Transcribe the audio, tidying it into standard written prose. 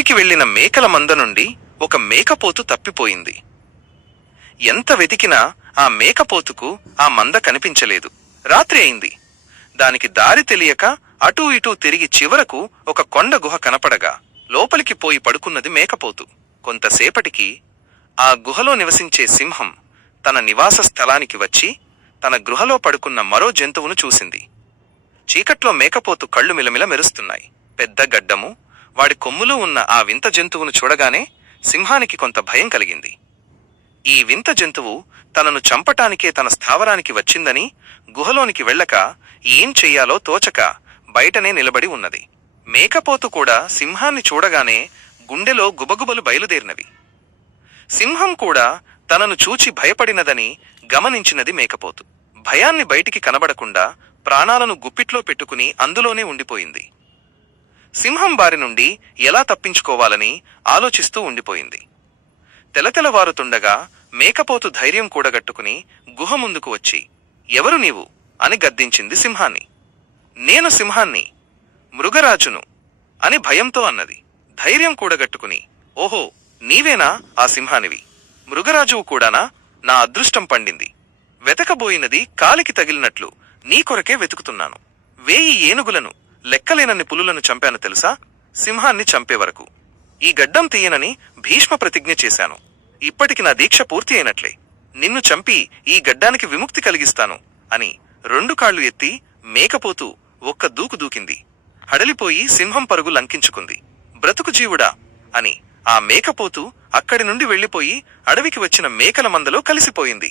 ఊరికి వెళ్లిన మేకల మంద నుండి ఒక మేకపోతు తప్పిపోయింది. ఎంత వెతికినా ఆ మేకపోతుకు ఆ మంద కనిపించలేదు. రాత్రి అయింది. దానికి దారి తెలియక అటూ ఇటూ తిరిగి చివరకు ఒక కొండ గుహ కనపడగా లోపలికి పోయి పడుకున్నది మేకపోతు. కొంతసేపటికి ఆ గుహలో నివసించే సింహం తన నివాస స్థలానికి వచ్చి తన గృహలో పడుకున్న మరో జంతువును చూసింది. చీకట్లో మేకపోతు కళ్ళు మిలమిల మెరుస్తున్నాయి. పెద్ద గడ్డము, వాడి కొమ్ములు ఉన్న ఆ వింత జంతువును చూడగానే సింహానికి కొంత భయం కలిగింది. ఈ వింత జంతువు తనను చంపటానికే తన స్థావరానికి వచ్చిందని గుహలోనికి వెళ్ళక ఏం చెయ్యాలో తోచక బయటనే నిలబడి ఉన్నది. మేకపోతు కూడా సింహాన్ని చూడగానే గుండెలో గుబగుబలు బయలుదేరినవి. సింహం కూడా తనను చూచి భయపడినదని గమనించినది మేకపోతు. భయాన్ని బయటికి కనబడకుండా ప్రాణాలను గుప్పిట్లో పెట్టుకుని అందులోనే ఉండిపోయింది. సింహం బారి నుండి ఎలా తప్పించుకోవాలని ఆలోచిస్తూ ఉండిపోయింది. తెలతెలవారుతుండగా మేకపోతు ధైర్యం కూడగట్టుకుని గుహ ముందుకు వచ్చి, "ఎవరు నీవు?" అని గద్దించింది సింహాన్ని. "నేను సింహాన్ని, మృగరాజును" అని భయంతో అన్నది. ధైర్యం కూడగట్టుకుని, "ఓహో, నీవేనా ఆ సింహానివి? మృగరాజువు కూడానా? నా అదృష్టం పండింది. వెతకబోయినది కాలికి తగిలినట్లు నీ కొరకే వెతుకుతున్నాను. 1000 ఏనుగులను, లెక్కలేనన్ని పులులను చంపాను తెలుసా? సింహాన్ని చంపేవరకు ఈ గడ్డం తీయనని భీష్మ ప్రతిజ్ఞ చేశాను. ఇప్పటికి నా దీక్ష పూర్తి అయినట్లే. నిన్ను చంపి ఈ గడ్డానికి విముక్తి కలిగిస్తాను" అని 2 కాళ్లు ఎత్తి మేకపోతు ఒక్క దూకు దూకింది. హడలిపోయి సింహం పరుగు లంకించుకుంది. "బ్రతుకు జీవుడా" అని ఆ మేకపోతు అక్కడి నుండి వెళ్లిపోయి అడవికి వచ్చిన మేకల మందలో కలిసిపోయింది.